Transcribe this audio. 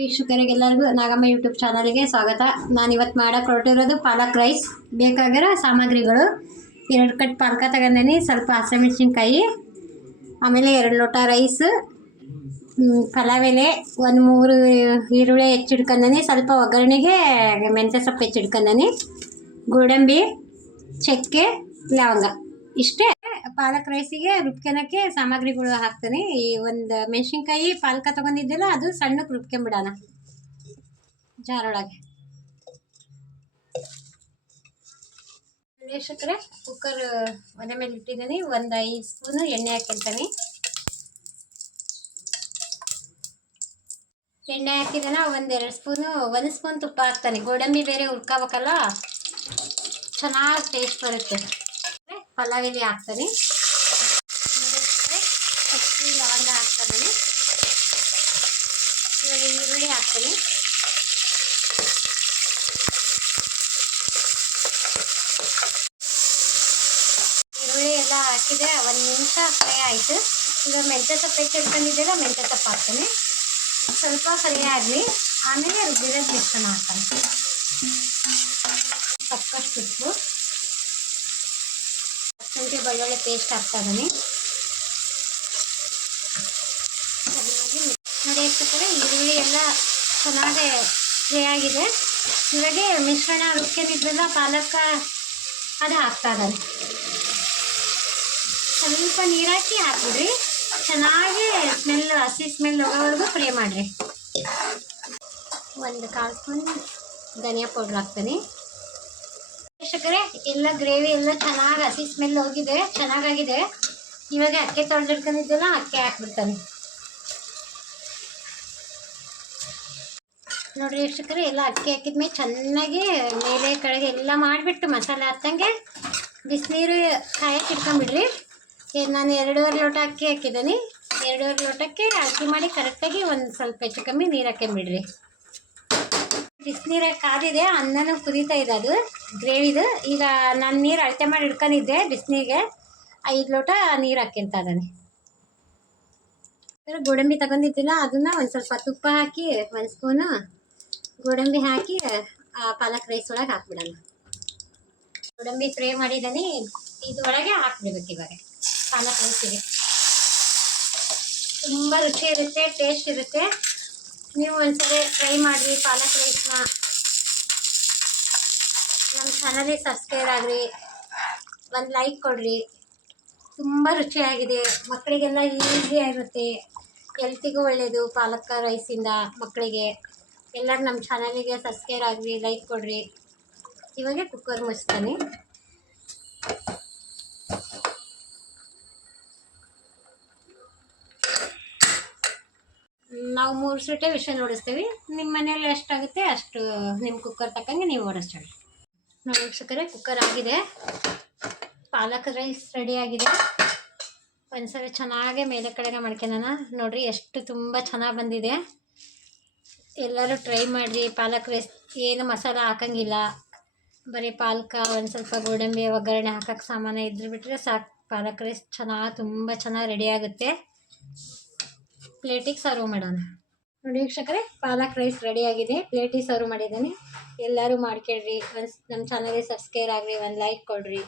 ವೀಕ್ಷಕರಿಗೆಲ್ಲರಿಗೂ Nagamma YouTube ಚಾನಲ್ಗೆ ಸ್ವಾಗತ. ನಾನು ಇವತ್ತು ಮಾಡಕ್ಕೆ ಹೊರಟಿರೋದು ಪಾಲಕ್ ರೈಸ್. ಬೇಕಾಗಿರೋ ಸಾಮಗ್ರಿಗಳು: 2 ಕಟ್ ಪಾಲಕ ತಗೊಂಡಿನಿ, ಸ್ವಲ್ಪ ಹಸಿಮೆಣಸಿನ್ಕಾಯಿ, ಆಮೇಲೆ 2 ಲೋಟ ರೈಸ್, ಪಲಾವ್ ಎಲೆ, 1-3 ಈರುಳ್ಳಿ ಹೆಚ್ಚಿಡ್ಕೊಂಡನಿ, ಸ್ವಲ್ಪ ಒಗ್ಗರಣೆಗೆ ಮೆಂತ್ಯ ಸೊಪ್ಪು ಹೆಚ್ಚಿಡ್ಕೊಂಡನಿ, ಗೋಡಂಬಿ, ಚಕ್ಕೆ, ಲವಂಗ. ಇಷ್ಟೇ ಪಾಲಕ್ ರೈಸಿಗೆ ರುಬ್ಕೊಳಕ್ಕೆ ಸಾಮಗ್ರಿಗಳು ಹಾಕ್ತೀನಿ. ಈ ಒಂದು ಮೆಣಸಿನ್ಕಾಯಿ ಪಾಲಕ ತೊಗೊಂಡಿದ್ದೆಲ್ಲ ಅದು ಸಣ್ಣಕ್ಕೆ ರುಬ್ಕೊಂಬಿಡೋಣ ಜಾರೊಳಗೆ. ವೀಕ್ಷಕರೇ, ಕುಕ್ಕರ್ ಒಲೆ ಮೇಲೆ ಇಟ್ಟಿದ್ದೀನಿ. 5 ಸ್ಪೂನು ಎಣ್ಣೆ ಹಾಕ್ಕೊಂತೀನಿ. ಎಣ್ಣೆ ಹಾಕಿದಾನ 1-2 ಸ್ಪೂನು 1 ಸ್ಪೂನ್ ತುಪ್ಪ ಹಾಕ್ತಾನೆ. ಗೋಡಂಬಿ ಬೇರೆ ಹುರ್ಕೋಬೇಕಲ್ಲ, ಚೆನ್ನಾಗಿ ಟೇಸ್ಟ್ ಬರುತ್ತೆ. ಪಲಾವ್ ಎಲೆ ಹಾಕ್ತಾನೆ, ಚಕ್ಕೆ ಲವಂಗ ಹಾಕ್ತಾನೆ, ಇವಾಗ ಈರುಳ್ಳಿ ಹಾಕ್ತೀನಿ. ಈರುಳ್ಳಿ ಎಲ್ಲ ಹಾಕಿದೆ, 1 ನಿಮಿಷ ಫ್ರೈ ಆಯಿತು. ಈಗ ಮೆಂತ್ಯ ಸೊಪ್ಪು ಹೆಚ್ಚಿಡ್ಕೊಂಡಿದ್ದೆಲ್ಲ ಮೆಂತ್ಯ ಸೊಪ್ಪು ಹಾಕ್ತೀನಿ. ಸ್ವಲ್ಪ ಫ್ರೈ ಆಗಲಿ, ಆಮೇಲೆ ರುಬ್ಬಿರೋದು ಮಿಶ್ರಣ ಹಾಕ್ತಾನೆ. ಸಾಕಷ್ಟು ಉಪ್ಪು, ಶುಂಠಿ ಬೆಳ್ಳುಳ್ಳಿ ಪೇಸ್ಟ್ ಹಾಕ್ತಾ ಇದ್ದೀನಿ. ಚೆನ್ನಾಗಿ ನೋಡಿ ಹಾಕ್ತಾರೆ. ಈರುಳ್ಳಿ ಎಲ್ಲ ಚೆನ್ನಾಗಿ ಫ್ರೈ ಆಗಿದೆ. ಇವಾಗ ಮಿಶ್ರಣ ರುಬ್ಕೊಂಡಿದ್ರಲ್ಲ ಪಾಲಕ, ಅದು ಹಾಕ್ತಾ ಇದ್ದಾನೆ. ಸ್ವಲ್ಪ ನೀರು ಹಾಕಿ ಹಾಕಿದ್ರಿ, ಚೆನ್ನಾಗಿ ಸ್ಮೆಲ್, ಹಸಿ ಸ್ಮೆಲ್ ಹೋಗೋವರೆಗೂ ಫ್ರೈ ಮಾಡಿರಿ. 1/4 ಸ್ಪೂನ್ ಧನಿಯಾ ಪೌಡ್ರ್ ಹಾಕ್ತೀನಿ. ವೀಕ್ಷಕರೇ, ಎಲ್ಲ ಗ್ರೇವಿ ಎಲ್ಲ ಚೆನ್ನಾಗಿ ಹಸಿ ಸ್ಮೆಲ್ ಹೋಗಿದೆ, ಚೆನ್ನಾಗಾಗಿದೆ. ಇವಾಗ ಅಕ್ಕಿ ತೊಳೆದಿಟ್ಕೊಂಡಿದ್ದೆಲ್ಲ ಅಕ್ಕಿ ಹಾಕ್ಬಿಡ್ತಾನೆ. ನೋಡಿರಿ ವೀಕ್ಷಕರೇ, ಎಲ್ಲ ಅಕ್ಕಿ ಹಾಕಿದ್ಮೇಲೆ ಚೆನ್ನಾಗಿ ಮೇಲೆ ಕೆಳಗೆ ಎಲ್ಲ ಮಾಡಿಬಿಟ್ಟು ಮಸಾಲೆ ಹಾಕ್ದಂಗೆ ಬಿಸಿನೀರು ಕಾಯಕ್ಕೆ ಇಟ್ಕೊಂಬಿಡ್ರಿ. ನಾನು 2.5 ಲೋಟ ಅಕ್ಕಿ ಹಾಕಿದ್ದೀನಿ. 2.5 ಲೋಟಕ್ಕೆ ಅಕ್ಕಿ ಮಾಡಿ ಕರೆಕ್ಟಾಗಿ ಒಂದು ಸ್ವಲ್ಪ ಹೆಚ್ಚು ಕಮ್ಮಿ ನೀರು ಹಾಕ್ಕೊಂಬಿಡ್ರಿ. ಬಿಸಿನೀರು ಕಾದಿದೆ, ಅನ್ನನೂ ಕುದೀತಾ ಇದೆ ಅದು ಗ್ರೇವಿದು. ಈಗ ನಾನು ನೀರು ಅಳತೆ ಮಾಡಿ ಇಟ್ಕೊಂಡಿದ್ದೆ ಬಿಸಿನೀರಿಗೆ, 5 ಲೋಟ ನೀರು ಹಾಕ್ಕೊಂತ ಇದ್ದಾನೆ. ಗೋಡಂಬಿ ತಗೊಂಡಿದ್ದಿಲ್ಲ, ಅದನ್ನು ಒಂದು ಸ್ವಲ್ಪ ತುಪ್ಪ ಹಾಕಿ 1 ಸ್ಪೂನು ಗೋಡಂಬಿ ಹಾಕಿ ಆ ಪಾಲಕ್ ರೈಸ್ ಒಳಗೆ ಹಾಕ್ಬಿಡೋಣ. ಗೋಡಂಬಿ ಫ್ರೈ ಮಾಡಿದ್ದೀನಿ, ಇದರೊಳಗೆ ಹಾಕ್ಬಿಡ್ಬೇಕು ಇವಾಗ ಪಾಲಕ್ ರೈಸಿಗೆ. ತುಂಬ ರುಚಿ ಇರುತ್ತೆ, ಟೇಸ್ಟ್ ಇರುತ್ತೆ. ನೀವು ಒಂದ್ಸರಿ ಟ್ರೈ ಮಾಡಿರಿ ಪಾಲಕ್ ರೈಸ್ನ. ನಮ್ಮ ಚಾನಲಿಗೆ ಸಬ್ಸ್ಕ್ರೈಬ್ ಆಗಿರಿ, ಒಂದು ಲೈಕ್ ಕೊಡಿರಿ. ತುಂಬ ರುಚಿಯಾಗಿದೆ, ಮಕ್ಕಳಿಗೆಲ್ಲ ಈಸಿ ಆಗುತ್ತೆ, ಹೆಲ್ತಿಗೂ ಒಳ್ಳೆಯದು. ಪಾಲಕ್ ರೈಸಿಂದ ಮಕ್ಕಳಿಗೆ ಎಲ್ಲರೂ ನಮ್ಮ ಚಾನಲಿಗೆ ಸಬ್ಸ್ಕ್ರೈಬ್ ಆಗಿರಿ, ಲೈಕ್ ಕೊಡಿರಿ. ಇವಾಗ ಕುಕ್ಕರ್ ಮುಚ್ತಾನೆ. ನಾವು 3 ಸೀಟೆ ವಿಷಲ್ ಓಡಿಸ್ತೀವಿ. ನಿಮ್ಮ ಮನೇಲಿ ಎಷ್ಟಾಗುತ್ತೆ ಅಷ್ಟು ನಿಮ್ಮ ಕುಕ್ಕರ್ ತಕ್ಕಂಗೆ ನೀವು ಓಡಿಸ್ಕೊಳ್ಳಿ. ನೋಡಿ ವೀಕ್ಷಕರೇ, ಕುಕ್ಕರ್ ಆಗಿದೆ, ಪಾಲಕ್ ರೈಸ್ ರೆಡಿಯಾಗಿದೆ. ಒಂದ್ಸರಿ ಚೆನ್ನಾಗೆ ಮೇಲೆ ಕಡೆಗೆ ಮಾಡ್ಕೊಳ್ಳೋಣ. ನೋಡಿರಿ ಎಷ್ಟು ತುಂಬ ಚೆನ್ನಾಗಿ ಬಂದಿದೆ. ಎಲ್ಲರೂ ಟ್ರೈ ಮಾಡಿರಿ. ಪಾಲಕ್ ರೈಸ್ ಏನು ಮಸಾಲ ಹಾಕೋಂಗಿಲ್ಲ, ಬರೀ ಪಾಲಕ, ಒಂದು ಸ್ವಲ್ಪ ಗೋಡಂಬಿ, ಒಗ್ಗರಣೆ ಹಾಕೋಕ್ಕೆ ಸಾಮಾನು ಇದ್ರೆ ಬಿಟ್ಟರೆ ಸಾಕು. ಪಾಲಕ್ ರೈಸ್ ತುಂಬ ಚೆನ್ನಾಗಿ ರೆಡಿಯಾಗುತ್ತೆ. ಪ್ಲೇಟಿಗೆ ಸರ್ವ್ ಮಾಡೋಣ. ನೋಡಿ ವೀಕ್ಷಕರೇ, ಪಾಲಕ್ ರೈಸ್ ರೆಡಿಯಾಗಿದೆ, ಪ್ಲೇಟಿಗೆ ಸರ್ವ್ ಮಾಡಿದ್ದೀನಿ. ಎಲ್ಲರೂ ಮಾಡ್ಕೊಳ್ರಿ. ನಮ್ಮ ಚಾನಲ್ಗೆ ಸಬ್ಸ್ಕ್ರೈಬ್ ಆಗಿರಿ, ಒಂದು ಲೈಕ್ ಕೊಡಿರಿ.